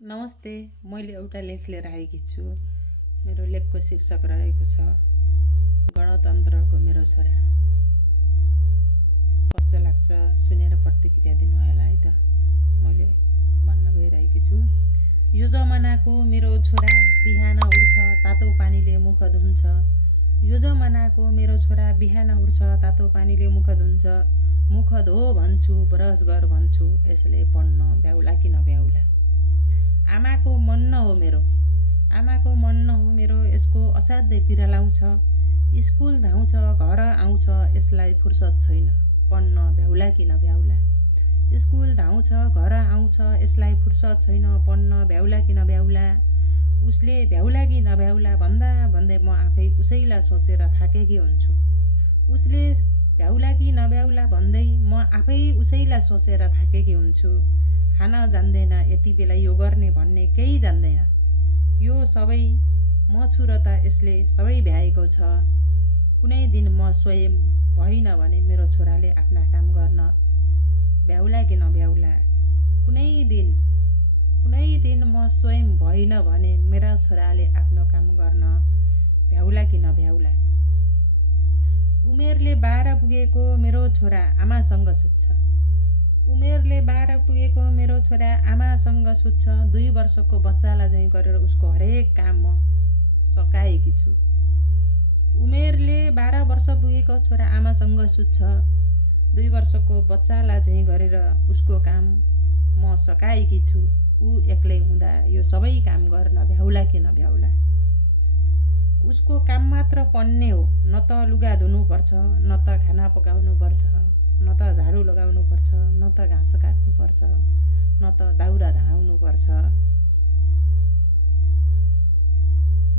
नमस्ते, मैले एउटा लेख लिएर आएकी छु। मेरो लेखको शीर्षक रहेको छ गणतन्त्रको मेरो छोरा। कस्तो लाग्छ सुनेर प्रतिक्रिया दिनु होला है त। मैले भन्न गइरहेकी छु, यो जमानाको मेरो छोरा बिहान उठ्छ तातो पानीले मुख धुन्छ। यो जमानाको मेरो छोरा बिहान उठ्छ तातो पानीले मुख धुन्छ। मुख धो भन्छु, ब्रस गर भन्छु, यसले पढ्न भ्याउला कि नभ्याउला। आमाको मन न हो मेरो, आमाको मन न हो मेरो, यसको असाध्यै पीडा लाउँछ। स्कुल धाउँछ घर आउँछ, यसलाई फुर्सद छैन, पढ्न भ्याउला कि नभ्याउला। स्कुल धाउँछ घर आउँछ, यसलाई फुर्सद छैन, पढ्न भ्याउला कि नभ्याउला। उसले भ्याउला कि नभ्याउला भन्दा भन्दै म आफै उसैलाई सोचेर थाकेकी हुन्छु। उसले भ्याउला कि नभ्याउला भन्दै म आफै उसैलाई सोचेर थाकेकी हुन्छु। खान जान्दैन, यति बेला यो गर्ने भन्ने केही जान्दैन। यो सबै म छु र त यसले सबै भ्याएको छ। कुनै दिन म स्वयं भइन भने मेरो छोराले आफ्ना काम गर्न भ्याउला कि नभ्याउला। कुनै दिन म स्वयं भइन भने मेरा छोराले आफ्नो काम गर्न भ्याउला कि नभ्याउला। उमेरले 12 पुगेको मेरो छोरा आमासँग सुत्छ। उमेरले 12 पुगेको मेरो छोरा आमासँग सुत्छ। 2 वर्षको बच्चालाई झैँ गरेर उसको हरेक काम म सकाएकी छु। उमेरले 12 वर्ष पुगेको छोरा आमासँग सुत्छ। 2 वर्षको बच्चालाई झैँ गरेर उसको काम म सकाएकी छु। ऊ एक्लै हुँदा यो सबै काम गर्न भ्याउला कि नभ्याउला। उसको काम मात्र पढ्ने हो, न त लुगा धुनुपर्छ, न त खाना पकाउनुपर्छ, न त झाडु लगाउनुपर्छ, न त घाँस काट्नुपर्छ, न त दाउरा धाउनुपर्छ।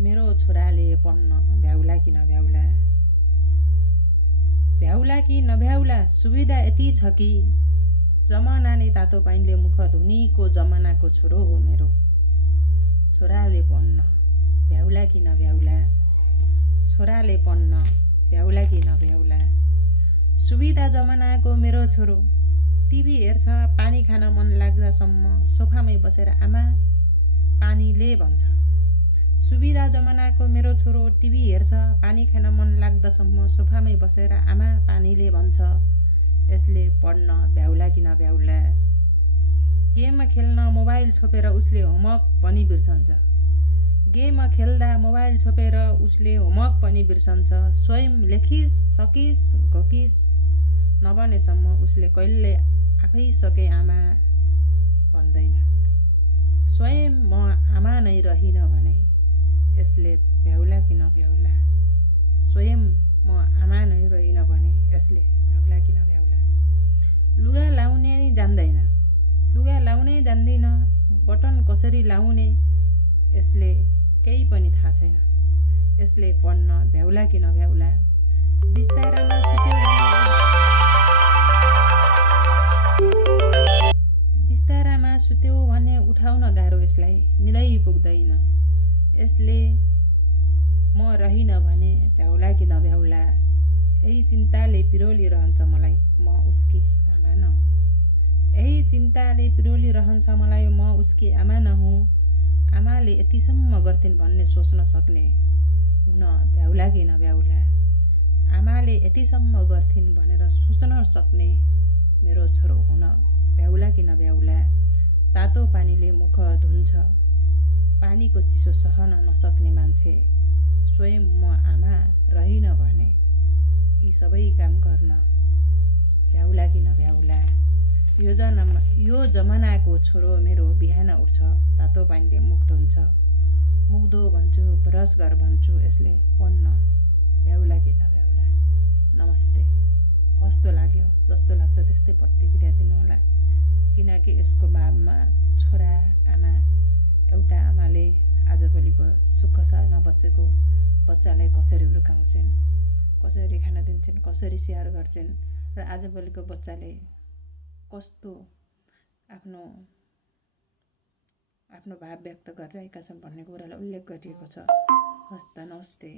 मेरो छोराले पढ्न भ्याउला कि नभ्याउला। भ्याउला कि नभ्याउला सुविधा यति छ कि जमाना नै तातो पानीले मुख धुनीको जमानाको छोरो हो मेरो। छोराले पढ्न भ्याउला कि नभ्याउला। छोराले पढ्न भ्याउला कि नभ्याउला। सुविधा जमानाको मेरो छोरो टिभी हेर्छ, पानी खान मन लाग्दासम्म सोफामै बसेर आमा पानी ले भन्छ। सुविधा जमानाको मेरो छोरो टिभी हेर्छ, पानी खान मन लाग्दासम्म सोफामै बसेर आमा पानी ले भन्छ। यसले पढ्न भ्याउला कि नभ्याउला। गेम खेल्न मोबाइल छोपेर उसले होमवर्क पनि बिर्सन्छ। गेम खेल्दा मोबाइल छोपेर उसले होमवर्क पनि बिर्सन्छ। स्वयं लेखिस सकिस घोकिस नबनेसम्म उसले कहिल्यै आफै सके आमा भन्दैन। स्वयं म आमा नै रहिन भने यसले भ्याउला कि नभ्याउला। स्वयं म आमा नै रहिन भने यसले भ्याउला कि नभ्याउला। लुगा लाउनै जान्दैन, लुगा लाउनै जान्दिन, बटन कसरी लाउने यसले केही पनि थाहा छैन। यसले पढ्न भ्याउला कि नभ्याउला। बिस्तारामा सुत्यो भने बिस्तारामा सुत्यो भने उठाउन गाह्रो यसलाई, निदै पुग्दैन। यसले म रहिन भने भ्याउला कि नभ्याउला। यही चिन्ताले पिरोलिरहन्छ मलाई, म उसकी आमा नहुँ। यही चिन्ताले पिरोलिरहन्छ मलाई, म उसकी आमा नहुँ। आमाले यतिसम्म गर्थिन् भन्ने सोच्न सक्ने हुन भ्याउला कि नभ्याउला। आमाले यतिसम्म गर्थिन् भनेर सोच्न सक्ने मेरो छोरो हुन भ्याउला कि नभ्याउला। तातो पानीले मुख धुन्छ, पानीको चिसो सहन नसक्ने मान्छे स्वयं म आमा रहिन भने यी सबै काम गर्न भ्याउला कि नभ्याउला। यो जमानाको छोरो मेरो बिहान उठ्छ तातो पानीले मुख धुन्छ। मुख धो भन्छु, ब्रस गर भन्छु, यसले पढ्न भ्याउला कि नभ्याउला। नमस्ते। कस्तो लाग्यो? जस्तो लाग्छ त्यस्तै प्रतिक्रिया दिनुहोला। किनकि यसको बाबमा छोरा आमा, एउटा आमाले आजभोलिको सुख सहरमा बसेको बच्चालाई कसरी हुर्काउँछिन्, कसरी खाना दिन्छन्, कसरी स्याहार गर्छिन् र आजभोलिको बच्चाले कस्तो आफ्नो भाव व्यक्त गरिरहेका छन् भन्ने कुरालाई उल्लेख गरिएको छ। हस्त नमस्ते।